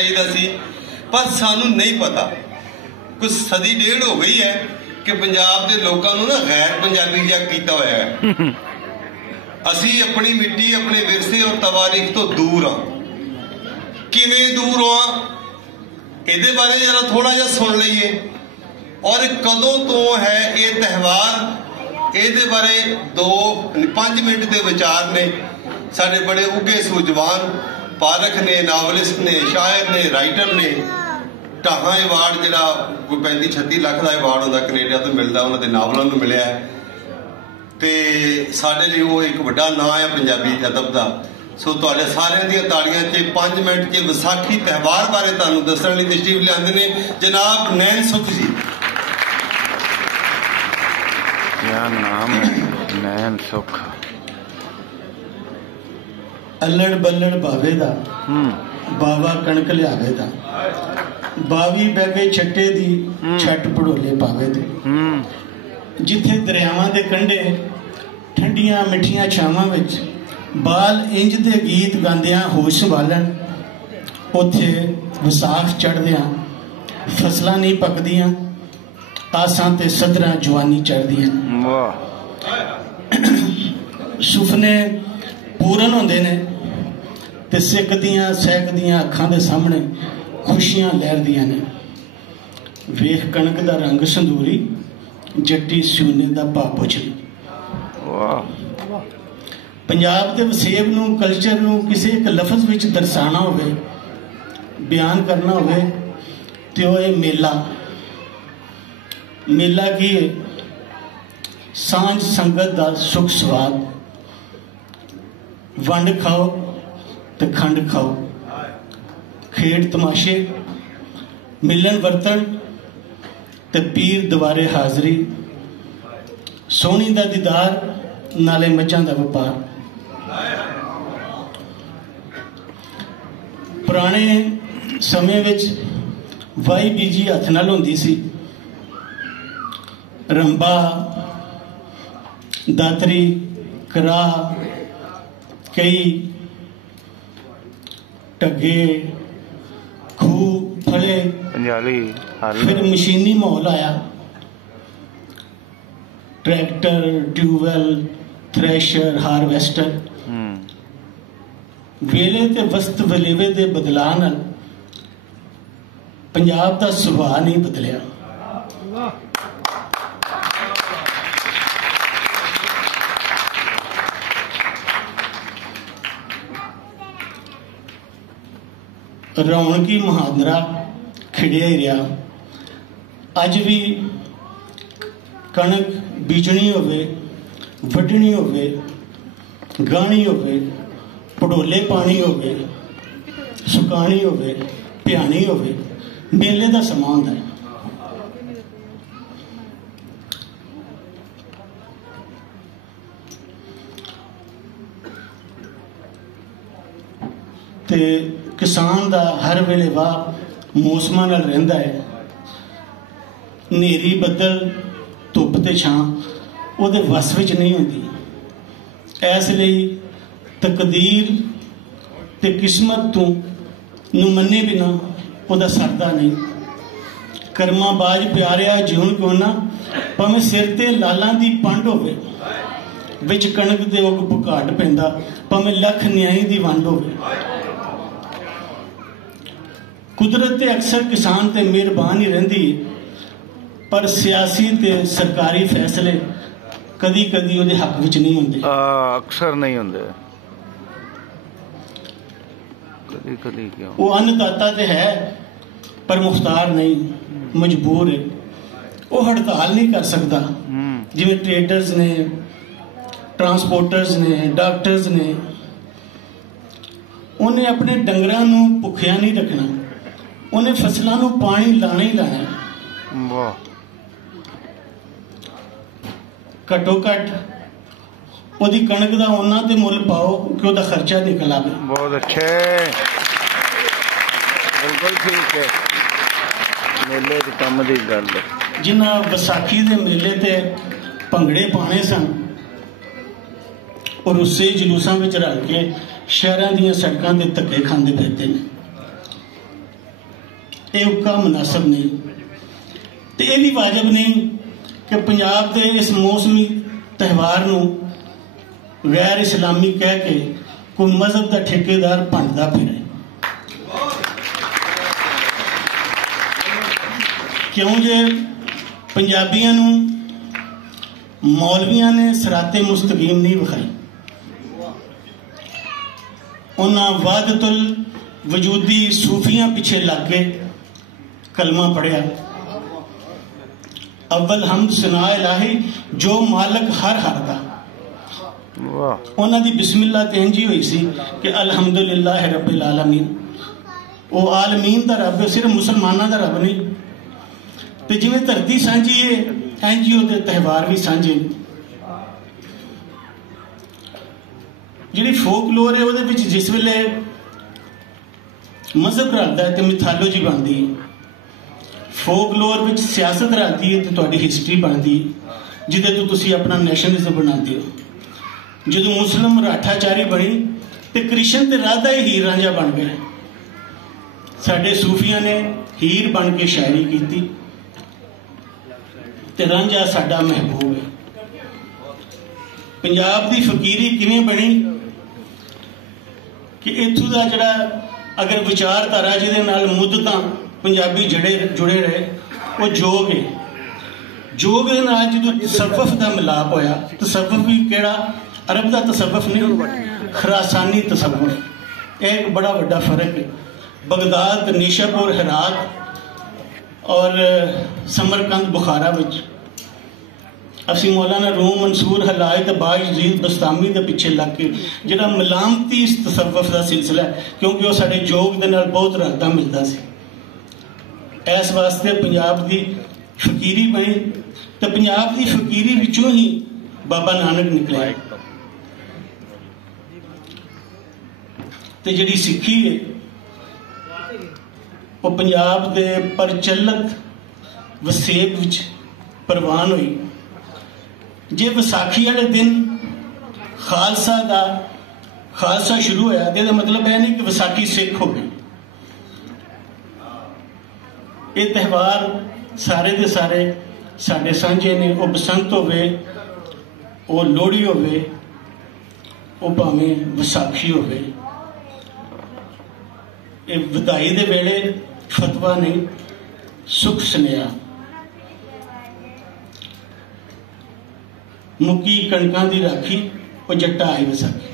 चाहिदा सी, पर सानू नहीं पता। कुछ सदी डेढ़ हो गई है कि पंजाब के लोगों को ना गैर पंजाबी जिहा कीता होया है। असी अपनी मिट्टी, अपने विरसे और तवारीख तो दूर हाँ। किवें दूर हाँ, इहदे बारे जरा थोड़ा जिहा सुन लईए। और कदों तो है ये त्यौहार, इहदे बारे 5 मिनट के विचार ने। साडे बड़े उगे सूझवान पारख ने, नावलिस्ट ने, शायर ने, राइटर ने। ढाहा अवार्ड जिहड़ा कोई 35-36 लाख का अवार्ड होंदा कनेडा तो मिलता, उन्होंने नावलों को मिलिया है। तो साडे लिए वो एक वड्डा नां है पंजाबी अदब का। सो तुहाडे सारिਆਂ ਦੀਆਂ ਤਾੜੀਆਂ 'ਚ 5 मिनट 'ਚ विसाखी त्यौहार बारे तुहानूं दस्सण लई तशरीफ लिआंदे ने जनाब नैन सुख जी। क्या नाम है? नैन सुख। अल्लड़ बल्लड़ बावे दा बावा कणक लियावे दा, बावी बह के छट्टे दी छट पड़ोले पावे दे। जिथे दरियावां दे कंढे ठंडियां मिठियां छावां विच बाल इंज दे गीत गांदियां होश संभालन, उत्थे विसाख चढ़दियां फसलां नहीं पकदियां, आसां ते सदरां जवानी चढ़दियां। सुफने पूरन होंदे ने ते सिकदियां सहकदियां अखां दे सामने खुशियां लहरदियां ने। वेख कणक दा रंग संदूरी, जट्टी सोने दा भाव पुछदी। पंजाब के वसेब नूं, कल्चर नूं किसी एक लफज विच दर्शाना होवे, बयान करना होवे ते ओह मेला। मेला की है? सांझ संगत दा सुख स्वाद, वंड खाओ ते खंड खाओ, खेड तमाशे, मिलन वर्तन ते पीर दुआरे हाजरी, सोहनी दा दीदार नाले मच्छां दा व्यापार। पुराने समय विच वाही बीजी हथ नाल होंदी सी। रंबा, दातरी, करा, कई, टगे, खूह, फले, फिर मशीनी माहौल आया। Tractor, tubewell, thresher, harvester. वेले ते वस्त वलेवे दे बदलाव नाल पंजाब दा सुभाव नहीं बदलिया। रौनकी महादरा खिड़िया ही रहा। अज भी कणक बीजनी होवे, वड्ढनी होवे, गाहनी होवे, पड़ोले पानी होवे, सुकानी होवे, पियानी होवे, मेले का समा होंदा है। ते किसान दा हर वेले वाह मौसमां नाल रहिंदा है। नेरी बदल, धुप ते छां ओहदे वस विच नहीं होंदी। इसलिए तकदीर ते किस्मत तू मन्ने बिना ओहदा सरदा नहीं। कर्मा बाज प्यारिया जीवन क्यों ना, भावें सिर ते लालां दी पंड होवे, विच कणक दे उग घाट पैंदा, भावें लख न्याई दी वंड होवे। कुदरत ते अक्सर किसान ते मेहरबान ही रहिंदी, पर सियासी ते सरकारी फैसले कदी कदी उहदे हक विच नहीं होंदे। अक्सर नहीं होंदे, कदी कदी क्यों? वो अन्नदाता ते है पर मुख्तार नहीं, मजबूर है। वो हड़ताल नहीं कर सकता, जिवें ट्रेडर्स ने, ट्रांसपोर्टर्स ने, डॉक्टर्स ने। उन्हें अपने डंगरां नूं भुखिया नहीं रखना, उन्हें फसलों नूं पानी लाना ही लाना। घट्टो घट ओदी कणक दा उन्ना ते मुल पाओ कि ओदा खर्चा निकल आवे। बहुत अच्छे, बिल्कुल ठीक है। मेले दे कम दी गल जिन्ना विसाखी दे मेले ते भंगड़े पाने सन और उससे जुलूसां विच रल के शहरां दीयां सड़कां ते धक्के खांदे फिरदे ने। ये उक्का मुनासिब नहीं, तो यह भी वाजिब नहीं कि पंजाब के इस मौसमी त्यौहार नूं गैर इस्लामी कह के कोई मजहब का ठेकेदार भंडदा फिरे। क्यों जे पंजाबियों नूं मौलवियां ने सराते मुस्तकीम नहीं विखाई, उन्हें वादतुल वजूदी सूफियां पिछे लग के कलमा पढ़िया, अव्वल हमद सना इलाही जो मालक हर दा। उन्होंने बिस्मिल्लाह तो इंज ही हुई सी कि अलहमदुलिल्लाह रब्बिल आलमीन। वो आलमीन का रब सिर्फ मुसलमानों का रब नहीं, तो जिवें धरती सांझी है इंज ही उहदे त्यौहार भी सांझे। जिहड़ी फोकलोर है उहदे विच जिस वेले मजहब रलदा है तो मिथालोजी बनती है, फोकलोर विच सियासत रलदी है तो तुहाडी हिस्टरी बनती है जिहदे तो तुसीं अपना नैशनलिज्म बनाते हो। जो मुस्लिम मराठाचारी बनी तो कृष्ण ते राधा ही हीर रांझा बन गए। साडे सूफियां ने हीर बन के शायरी की ते रांझा साडा महबूब है। पंजाब की फकीरी किवें बनी कि इत्थों का जिहड़ा अगर विचारधारा जिहदे नाल मुद्दतां पंजाबी जुड़े रहे वो जोग है। जोग दे नाल जो तसव्वुफ का मिलाप होया, तसव्वुफ भी किहड़ा अरब का तसव्वुफ नहीं, खरासानी तसव्वुफ। एक बड़ा बड़ा फर्क है। बगदाद, निशापुर, हेरात और समरकंद, बुखारा विच असी मौलाना रूम मंसूर हलायत बाज यजीद बस्तामी के पिछे लग के जिहड़ा मलामती इस तसव्वुफ का सिलसिला है, क्योंकि वह साडे जोग दे नाल बहुत रलदा मिलदा सी। इस वास्ते पंजाब की फकीरी बनी, तो पंजाब की फकीरी विचों ही बाबा नानक निकले। तो जिहड़ी सिक्खी है वो पंजाब के प्रचलित वसेब विच प्रवान हुई। जे विसाखी वाले दिन खालसा शुरू होया तो इसका मतलब यह नहीं कि विसाखी सिख हो गई। ये त्यौहार सारे के सारे साडे सांझे ने, वो बसंत होवे, वो लोहड़ी होवे, वो भावें विसाखी होवे। ये विदाई दे वेले फतवा नहीं, सुख सुनेहा। मुक्की कणकां दी राखी, वो जट्टा आई विसाखी।